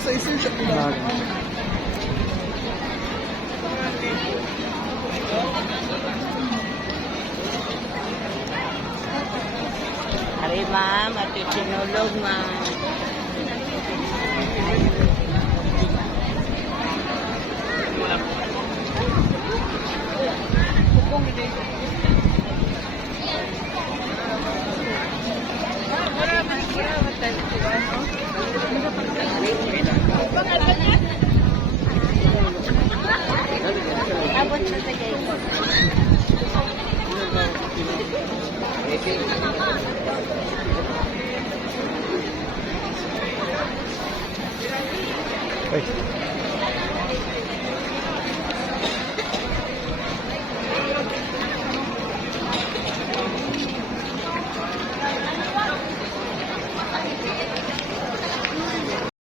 sa i-search ako lang. Ari ma'am, at yung sinulog ma'am. Abot na sa gate. Ay.